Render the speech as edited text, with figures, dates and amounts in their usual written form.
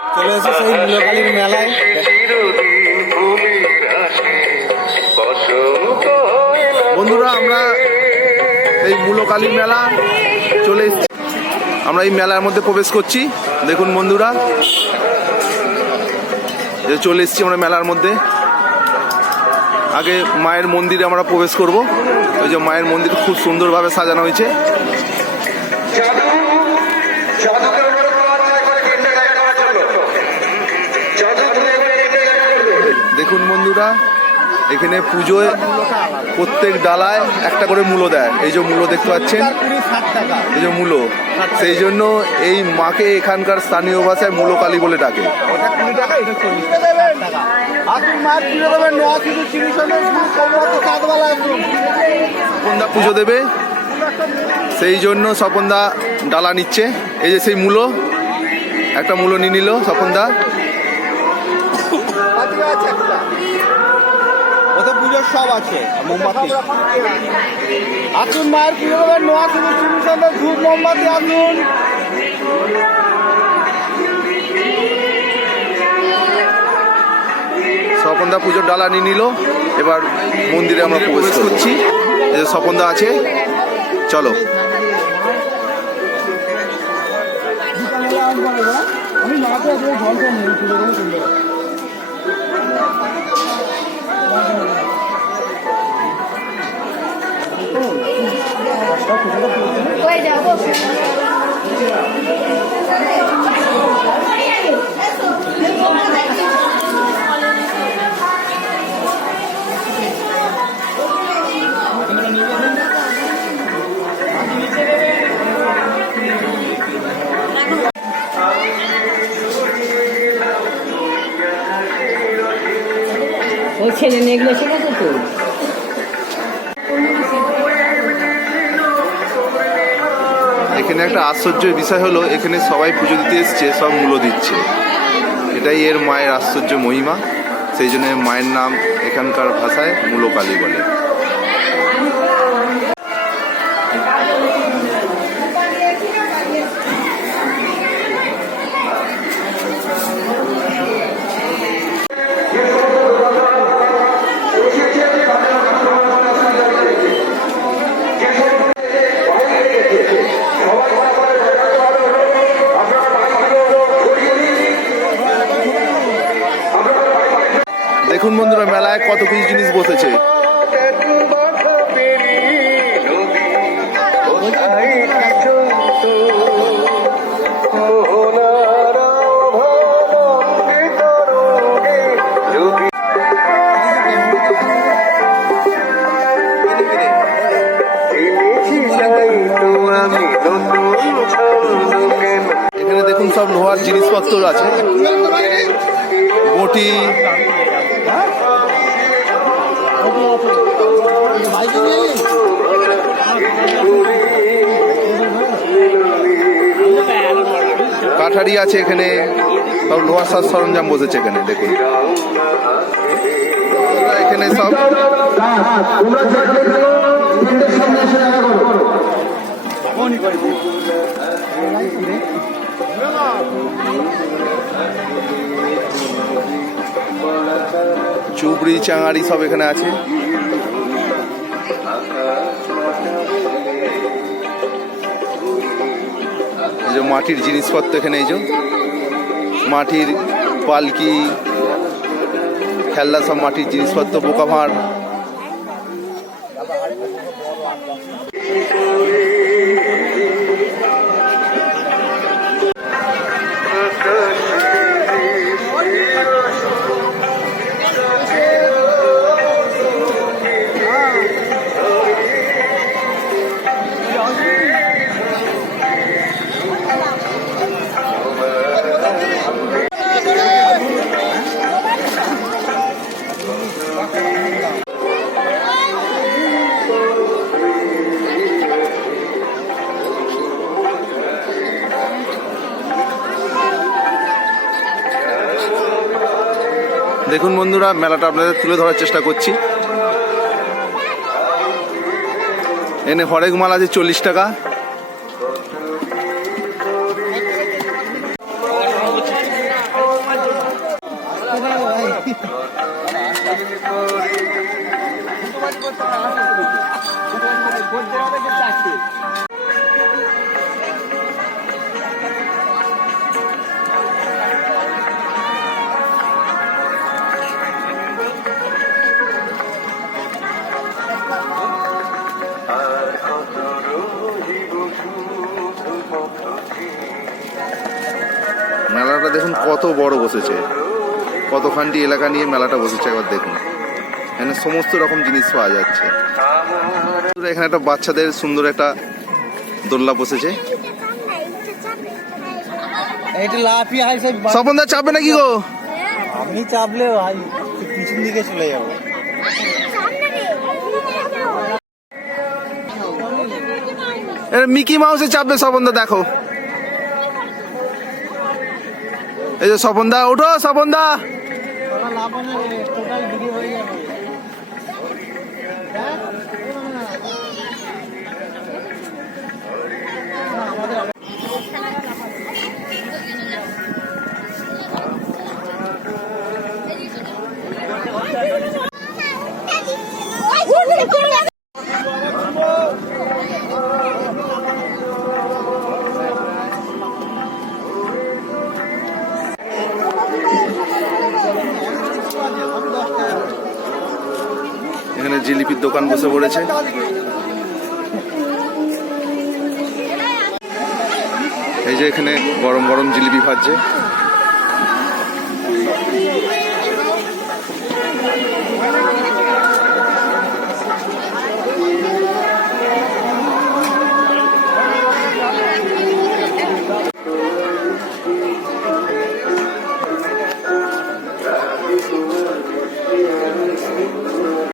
চলে এসেছে সেই মূলকালীর মেলায়। বন্ধুরা, আমরা এই মূলকালী মেলা চলে এসেছি। আমরা এই মেলার মধ্যে প্রবেশ করছি। দেখুন বন্ধুরা, চলে এসেছি আমরা মেলার মধ্যে। আগে মায়ের মন্দিরে আমরা প্রবেশ করব। ওই যে মায়ের মন্দির খুব সুন্দরভাবে সাজানো হয়েছে। দেখুন বন্ধুরা, এখানে পুজোয় প্রত্যেক ডালায় একটা করে মূলো দেয়। এই যে মূলো দেখতে পাচ্ছেন, এই যে মূলো, সেই জন্য এই মাকে এখানকার স্থানীয় ভাষায় মূলকালী বলে ডাকে। স্বপনদা পুজো দেবে, সেই জন্য স্বপনদা ডালা নিচ্ছে। এই যে সেই মূলো, একটা মূলো নিয়ে নিল স্বপনদা। ওতে পুজোর সব আছে, মোমবাতি। আসুন মায়ের পুজো দেবেন, নোয়া শুধু চিনি সন্ধ্যা ধূপ মোমবাতি। আসুন স্বপনদা পুজোর ডালা নিয়ে নিল। এবার মন্দিরে আমরা প্রবেশ করছি। এই যে স্বপনদা আছে, চলো। আমি মাকে জলটা নিয়ে পুজো করে চলে যাবো। ওই ছেলে মেয়েগুলো শেখাতো তো। এখানে একটা আশ্চর্যের বিষয় হলো, এখানে সবাই পুজো দিতে এসছে, সব মূলো দিচ্ছে। এটাই এর মায়ের আশ্চর্য মহিমা। সেই জন্য মায়ের নাম এখানকার ভাষায় মূলকালী বলে। দেখুন বন্ধুরা, মেলায় কত কিছু জিনিস বসেছে। এখানে দেখুন সব লোহার জিনিসপত্র আছে, বটি, কাঠারি আছে। এখানে সব লোহার সাজ সরঞ্জাম বসেছে। এখানে দেখুন, এখানে সব চুবড়ি চাঙারি সব এখানে আছে। এই যে মাটির জিনিসপত্র এখানে, এই যে মাটির পালকি, খেলনা, সব মাটির জিনিসপত্র, বোকা ভাঁড়। দেখুন বন্ধুরা, মেলাটা আপনাদের তুলে ধরার চেষ্টা করছি। এনে হরেক মাল আছে 40 টাকা। মেলাটা দেখুন কত বড় বসেছে, কতখানটি এলাকা নিয়ে মেলাটা বসেছে একবার দেখুন। এখানে সমস্ত রকম জিনিস পাওয়া যাচ্ছে। এখানে একটা বাচ্চাদের সুন্দর একটা দোলনা বসেছে। এটা লাফিয়ে হাই সাইড স্বপনদা চাপবে নাকি গো? আমি চাপলে ভাই পিছন দিকে চলে যাবো। মিকি মাউসে চাপবে স্বপনদা, দেখো এই যে স্বপনদা, ওঠো স্বপনদা। টোটাল ভিডিও হয়ে যাবে। এখানে জিলিপির দোকান বসে পড়েছে। এই যে এখানে গরম গরম জিলিপি ভাজছে।